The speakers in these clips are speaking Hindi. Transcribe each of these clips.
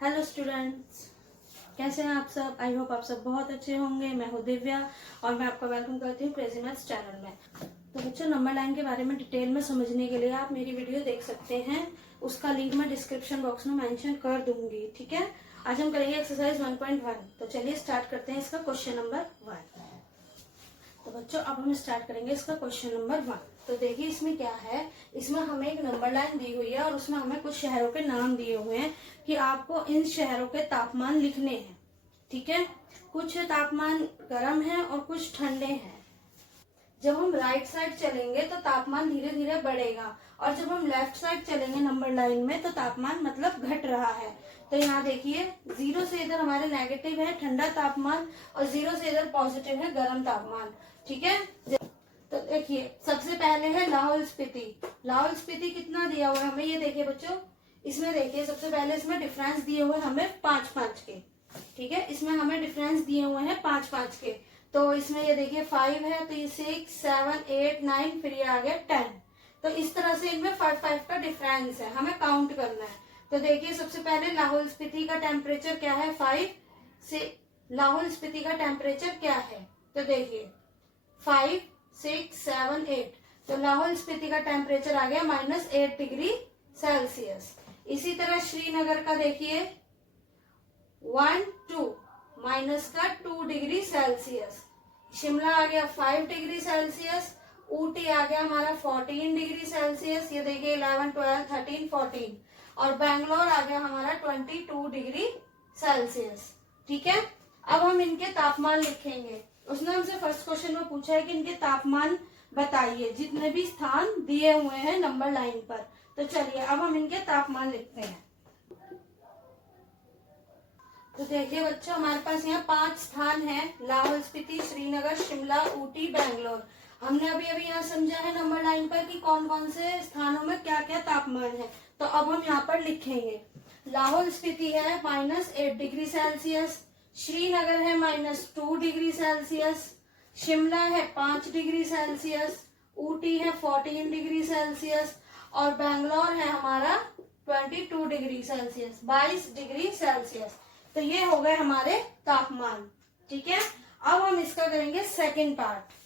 हेलो स्टूडेंट्स, कैसे हैं आप सब। आई होप आप सब बहुत अच्छे होंगे। मैं हूँ दिव्या और मैं आपका वेलकम करती हूँ क्रेजी मैथ्स चैनल में। तो बच्चों, नंबर लाइन के बारे में डिटेल में समझने के लिए आप मेरी वीडियो देख सकते हैं। उसका लिंक मैं डिस्क्रिप्शन बॉक्स में मेंशन कर दूंगी। ठीक है, आज हम करेंगे एक्सरसाइज 1.1। तो चलिए स्टार्ट करते हैं इसका क्वेश्चन नंबर 1। तो बच्चों, अब हम स्टार्ट करेंगे इसका क्वेश्चन नंबर 1। तो देखिए इसमें क्या है। इसमें हमें एक नंबर लाइन दी हुई है और उसमें हमें कुछ शहरों के नाम दिए हुए हैं कि आपको इन शहरों के तापमान लिखने हैं। ठीक है, कुछ तापमान गर्म है और कुछ ठंडे हैं। जब हम राइट साइड चलेंगे तो तापमान धीरे धीरे बढ़ेगा और जब हम लेफ्ट साइड चलेंगे नंबर लाइन में तो तापमान मतलब घट रहा है। तो यहाँ देखिए, 0 से इधर हमारे नेगेटिव है ठंडा तापमान और 0 से इधर पॉजिटिव है गर्म तापमान। ठीक है, तो देखिए सबसे पहले है लाहौल स्पीति। लाहौल स्पीति कितना दिया हुआ है हमें, ये देखिए बच्चों। इसमें देखिए सबसे पहले इसमें डिफरेंस दिए हुए हमें 5-5 के। ठीक है, इसमें हमें डिफरेंस दिए हुए हैं 5-5 के। तो इसमें ये देखिए 5 है तो ये 6, 7, 8, 9, फिर ये आ गया 10। तो इस तरह से इनमें 5-5 का डिफरेंस है, हमें काउंट करना है। तो देखिए सबसे पहले लाहौल स्पीति का टेम्परेचर क्या है 5 से। लाहौल स्पीति का टेम्परेचर क्या है, तो देखिए 5, 6, 7, 8। तो लाहौल स्पीति का टेम्परेचर आ गया -8 डिग्री सेल्सियस। इसी तरह श्रीनगर का देखिए 1, 2 माइनस का 2 डिग्री सेल्सियस। शिमला आ गया 5 डिग्री सेल्सियस। ऊटी आ गया हमारा 14 डिग्री सेल्सियस। ये देखिए 11, 12, 13, 14। और बैंगलोर आ गया हमारा 22 डिग्री सेल्सियस। ठीक है, अब हम इनके तापमान लिखेंगे। उसने हमसे फर्स्ट क्वेश्चन में पूछा है कि इनके तापमान बताइए जितने भी स्थान दिए हुए हैं नंबर लाइन पर। तो चलिए अब हम इनके तापमान लिखते हैं। तो देखिए बच्चों, हमारे पास यहाँ 5 स्थान हैं, लाहौल स्पीति, श्रीनगर, शिमला, ऊटी, बैंगलोर। हमने अभी अभी यहाँ समझा है नंबर लाइन पर कि कौन कौन से स्थानों में क्या क्या तापमान है। तो अब हम यहाँ पर लिखेंगे। लाहौल स्पीति है -8 डिग्री सेल्सियस। श्रीनगर है -2 डिग्री सेल्सियस। शिमला है 5 डिग्री सेल्सियस। ऊटी है 14 डिग्री सेल्सियस। और बैंगलोर है हमारा 22 डिग्री सेल्सियस, 22 डिग्री सेल्सियस। तो ये हो गए हमारे तापमान। ठीक है, अब हम इसका करेंगे सेकंड पार्ट।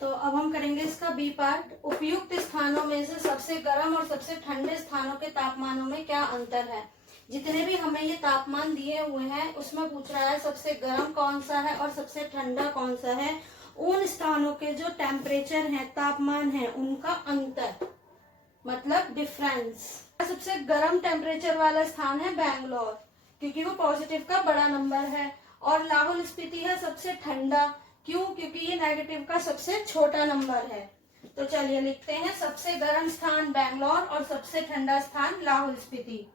तो अब हम करेंगे इसका बी पार्ट। उपयुक्त स्थानों में से सबसे गर्म और सबसे ठंडे स्थानों के तापमानों में क्या अंतर है। जितने भी हमें ये तापमान दिए हुए हैं उसमें पूछ रहा है सबसे गर्म कौन सा है और सबसे ठंडा कौन सा है। उन स्थानों के जो टेम्परेचर है, तापमान है, उनका अंतर मतलब डिफरेंस। सबसे गर्म टेम्परेचर वाला स्थान है बैंगलोर, क्योंकि वो पॉजिटिव का बड़ा नंबर है। और लाहौल स्पीति है सबसे ठंडा, क्यों, क्योंकि ये नेगेटिव का सबसे छोटा नंबर है। तो चलिए लिखते हैं, सबसे गर्म स्थान बैंगलोर और सबसे ठंडा स्थान लाहौल स्पीति।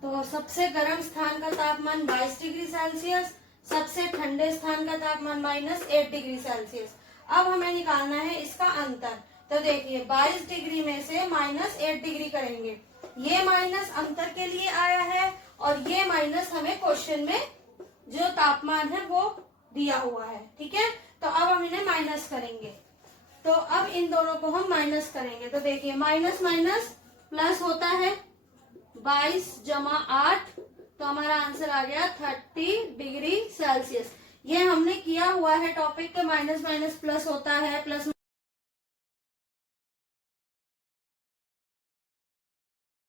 तो सबसे गर्म स्थान का तापमान 22 डिग्री सेल्सियस, सबसे ठंडे स्थान का तापमान -8 डिग्री सेल्सियस। अब हमें निकालना है इसका अंतर। तो देखिए 22 डिग्री में से -8 डिग्री करेंगे। ये माइनस अंतर के लिए आया है और ये माइनस हमें क्वेश्चन में जो तापमान है वो दिया हुआ है। ठीक है, तो अब हम इन्हें माइनस करेंगे। तो अब इन दोनों को हम माइनस करेंगे। तो देखिए माइनस माइनस प्लस होता है, 22 + 8, तो हमारा आंसर आ गया 30 डिग्री सेल्सियस। ये हमने किया हुआ है टॉपिक के माइनस माइनस प्लस होता है, प्लस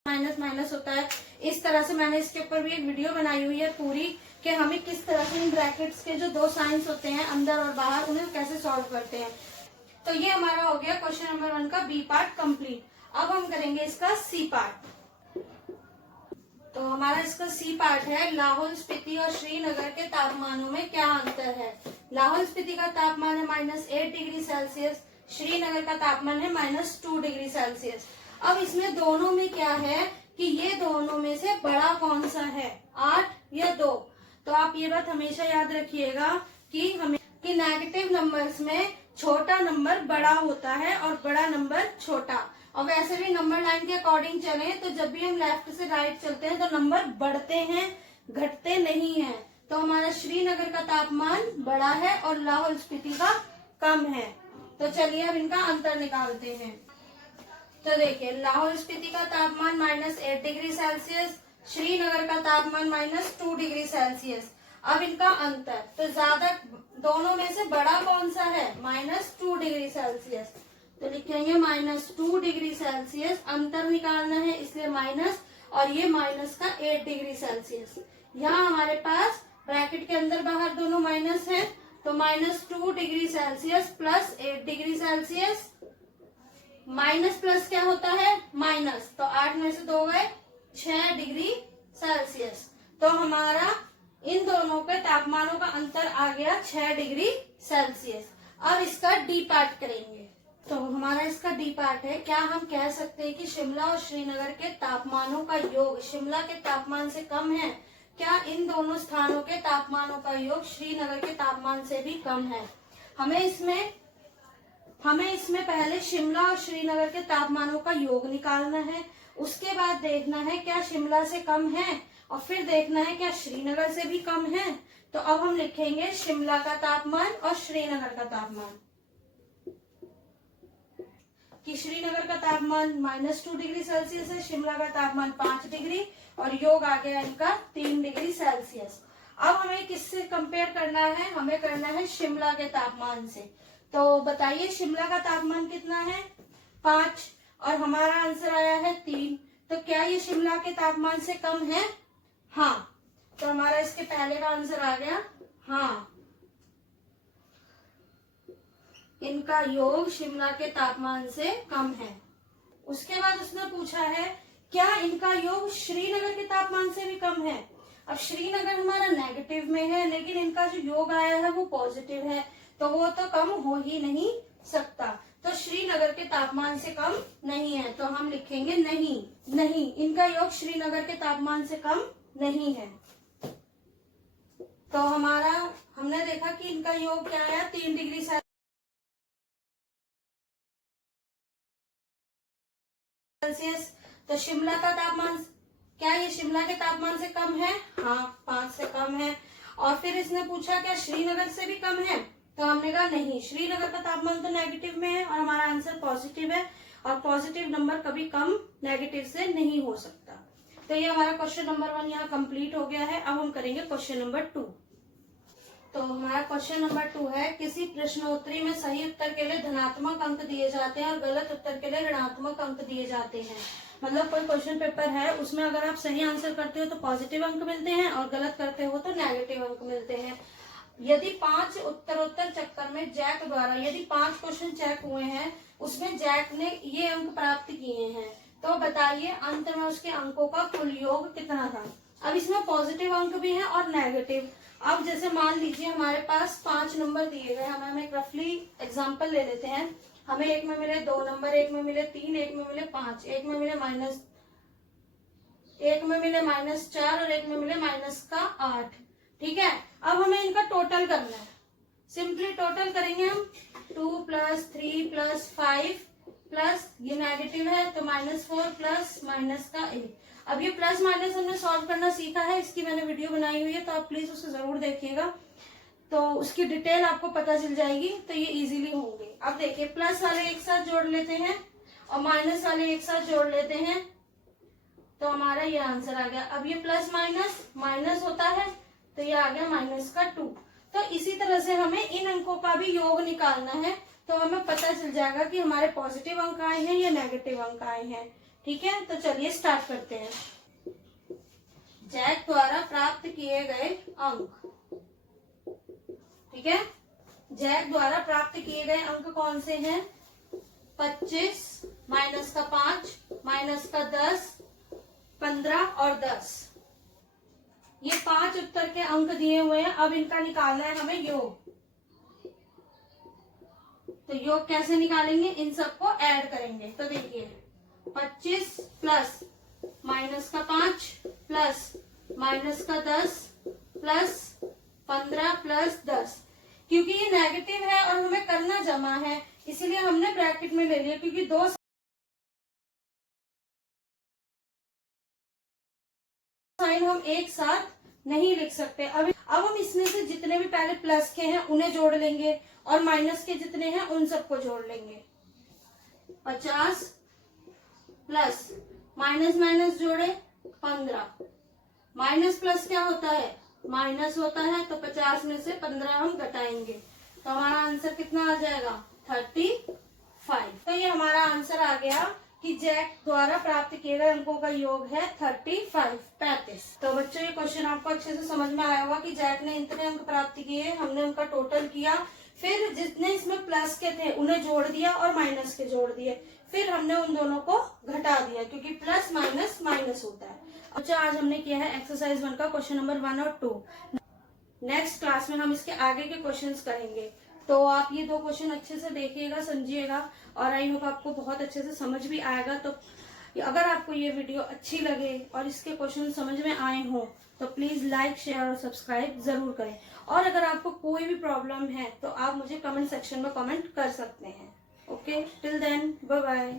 माइनस माइनस होता है। इस तरह से मैंने इसके ऊपर भी एक वीडियो बनाई हुई है पूरी, कि हमें किस तरह से इन ब्रैकेट्स के जो 2 साइंस होते हैं अंदर और बाहर, उन्हें कैसे सॉल्व करते हैं। तो ये हमारा हो गया क्वेश्चन नंबर 1 का बी पार्ट कंप्लीट। अब हम करेंगे इसका सी पार्ट। तो हमारा इसका सी पार्ट है, लाहौल स्पीति और श्रीनगर के तापमानों में क्या अंतर है। लाहौल स्पीति का तापमान है -8 डिग्री सेल्सियस, श्रीनगर का तापमान है -2 डिग्री सेल्सियस। अब इसमें दोनों में क्या है कि ये दोनों में से बड़ा कौन सा है, 8 या 2। तो आप ये बात हमेशा याद रखिएगा कि नेगेटिव नंबर्स में छोटा नंबर बड़ा होता है और बड़ा नंबर छोटा। और वैसे भी नंबर लाइन के अकॉर्डिंग चले तो जब भी हम लेफ्ट से राइट चलते हैं तो नंबर बढ़ते हैं, घटते नहीं हैं। तो हमारा श्रीनगर का तापमान बड़ा है और लाहौल स्पीति का कम है। तो चलिए अब इनका अंतर निकालते हैं। तो देखिए लाहौल स्पीति का तापमान -8 डिग्री सेल्सियस, श्रीनगर का तापमान -2 डिग्री सेल्सियस। अब इनका अंतर, तो ज्यादा दोनों में से बड़ा कौन सा है? -2 डिग्री सेल्सियस। तो लिखेंगे -2 डिग्री सेल्सियस, अंतर निकालना है इसलिए माइनस, और ये माइनस का 8 डिग्री सेल्सियस। यहाँ हमारे पास ब्रैकेट के अंदर बाहर दोनों माइनस है, तो -2 degree Celsius plus 8 degree Celsius. Minus plus क्या होता है? माइनस, तो 8 में से 2 गए, 6 डिग्री सेल्सियस। तो हमारा इन दोनों के तापमानों का अंतर आ गया 6 डिग्री सेल्सियस। अब इसका डी पार्ट करेंगे। तो हमारा इसका डी पार्ट है, क्या हम कह सकते हैं कि शिमला और श्रीनगर के तापमानों का योग शिमला के तापमान से कम है? क्या इन दोनों स्थानों के तापमानों का योग श्रीनगर के तापमान से भी कम है? हमें इसमें पहले शिमला और श्रीनगर के तापमानों का योग निकालना है, उसके बाद देखना है क्या शिमला से कम है, और फिर देखना है क्या श्रीनगर से भी कम है। तो अब हम लिखेंगे शिमला का तापमान और श्रीनगर का तापमान, कि श्रीनगर का तापमान -2 डिग्री सेल्सियस है, शिमला का तापमान 5 डिग्री, और योग आ गया इनका 3 डिग्री सेल्सियस। अब हमें किससे कंपेयर करना है? हमें करना है शिमला के तापमान से। तो बताइए शिमला का तापमान कितना है? 5, और हमारा आंसर आया है 3। तो क्या ये शिमला के तापमान से कम है? हाँ, तो हमारा इसके पहले का आंसर आ गया हाँ, इनका योग शिमला के तापमान से कम है। उसके बाद उसने पूछा है क्या इनका योग श्रीनगर के तापमान से भी कम है? अब श्रीनगर हमारा नेगेटिव में है, लेकिन इनका जो योग आया है वो पॉजिटिव है, तो वो तो कम हो ही नहीं सकता। तो श्रीनगर के तापमान से कम नहीं है, तो हम लिखेंगे नहीं, इनका योग श्रीनगर के तापमान से कम नहीं है। तो हमने देखा कि इनका योग क्या आया? 3 डिग्री सेल्सियस। तो शिमला का तापमान, क्या ये शिमला के तापमान से कम है? हाँ, 5 से कम है। और फिर इसने पूछा क्या श्रीनगर से भी कम है? तो हमने कहा नहीं, श्रीनगर का तापमान तो नेगेटिव में है और हमारा आंसर पॉजिटिव है, और पॉजिटिव नंबर कभी कम नेगेटिव से नहीं हो सकता। तो ये हमारा क्वेश्चन नंबर 1 यहाँ कंप्लीट हो गया है। अब हम करेंगे क्वेश्चन नंबर 2। तो हमारा क्वेश्चन नंबर 2 है, किसी प्रश्नोत्तरी में सही उत्तर के लिए धनात्मक अंक दिए जाते हैं और गलत उत्तर के लिए ऋणात्मक अंक दिए जाते हैं। मतलब कोई क्वेश्चन पेपर है, उसमें अगर आप सही आंसर करते हो तो पॉजिटिव अंक मिलते हैं, और गलत करते हो तो नेगेटिव अंक मिलते हैं। यदि 5 उत्तरोत्तर चक्कर में जैक द्वारा यदि 5 क्वेश्चन चेक हुए हैं, उसमें जैक ने ये अंक प्राप्त किए हैं, तो बताइए अंत में उसके अंकों का कुल योग कितना था। अब इसमें पॉजिटिव अंक भी है और नेगेटिव। अब जैसे मान लीजिए हमारे पास 5 नंबर दिए गए, हम एक रफली एग्जांपल ले लेते हैं। हमें एक में मिले 2 नंबर, एक में मिले 3, एक में मिले 5, एक में मिले -4 और एक में मिले -8। ठीक है, अब हमें इनका टोटल करना है। सिंपली टोटल करेंगे हम, 2 + 3 + 5 प्लस ये नेगेटिव है तो -4 प्लस माइनस का 1। अब ये प्लस माइनस हमने सॉल्व करना सीखा है, इसकी मैंने वीडियो बनाई हुई है, तो आप प्लीज उसे जरूर देखिएगा, तो उसकी डिटेल आपको पता चल जाएगी, तो ये इजीली होंगे। अब देखिए प्लस वाले एक साथ जोड़ लेते हैं और माइनस वाले एक साथ जोड़ लेते हैं, तो हमारा ये आंसर आ गया। अब ये प्लस माइनस माइनस होता है तो ये आ गया -2। तो इसी तरह से हमें इन अंकों का भी योग निकालना है, तो हमें पता चल जाएगा कि हमारे पॉजिटिव अंक आए हैं या नेगेटिव अंक आए हैं। ठीक है, तो चलिए स्टार्ट करते हैं। जैक द्वारा प्राप्त किए गए अंक। ठीक है, जैक द्वारा प्राप्त किए गए अंक कौन से हैं? 25, -5, -10, 15 और 10। ये 5 उत्तर के अंक दिए हुए हैं। अब इनका निकालना है हमें योग। तो योग कैसे निकालेंगे? इन सबको ऐड करेंगे। तो देखिए 25 प्लस -5 प्लस -10 प्लस 15 प्लस 10, क्योंकि ये नेगेटिव है और हमें करना जमा है, इसीलिए हमने ब्रैकेट में ले लिया, क्योंकि 2 साइन हम एक साथ नहीं लिख सकते। अब हम इसमें से जितने भी पहले प्लस के हैं उन्हें जोड़ लेंगे और माइनस के जितने हैं उन सबको जोड़ लेंगे। 50 प्लस माइनस माइनस जोड़े 15, माइनस प्लस क्या होता है, माइनस होता है, तो 50 में से 15 हम घटाएंगे तो हमारा आंसर कितना आ जाएगा 35। तो ये हमारा आंसर आ गया कि जैक द्वारा प्राप्त किए गए अंकों का योग है 35। तो बच्चों ये क्वेश्चन आपको अच्छे से समझ में आया होगा कि जैक ने इतने अंक प्राप्त किए, हमने उनका टोटल किया, फिर जितने इसमें प्लस के थे उन्हें जोड़ दिया और माइनस के जोड़ दिए, फिर हमने उन दोनों को घटा दिया क्योंकि प्लस माइनस माइनस होता है। अच्छा, आज हमने किया है एक्सरसाइज 1 का क्वेश्चन नंबर 1 और 2। नेक्स्ट क्लास में हम इसके आगे के क्वेश्चंस करेंगे, तो आप ये 2 क्वेश्चन अच्छे से देखिएगा, समझिएगा और आई होप आपको बहुत अच्छे से समझ भी आएगा। तो अगर आपको ये वीडियो अच्छी लगे और इसके क्वेश्चन समझ में आए हों तो प्लीज लाइक, शेयर और सब्सक्राइब जरूर करें। और अगर आपको कोई भी प्रॉब्लम है तो आप मुझे कमेंट सेक्शन में कमेंट कर सकते हैं। Okay, till then bye bye.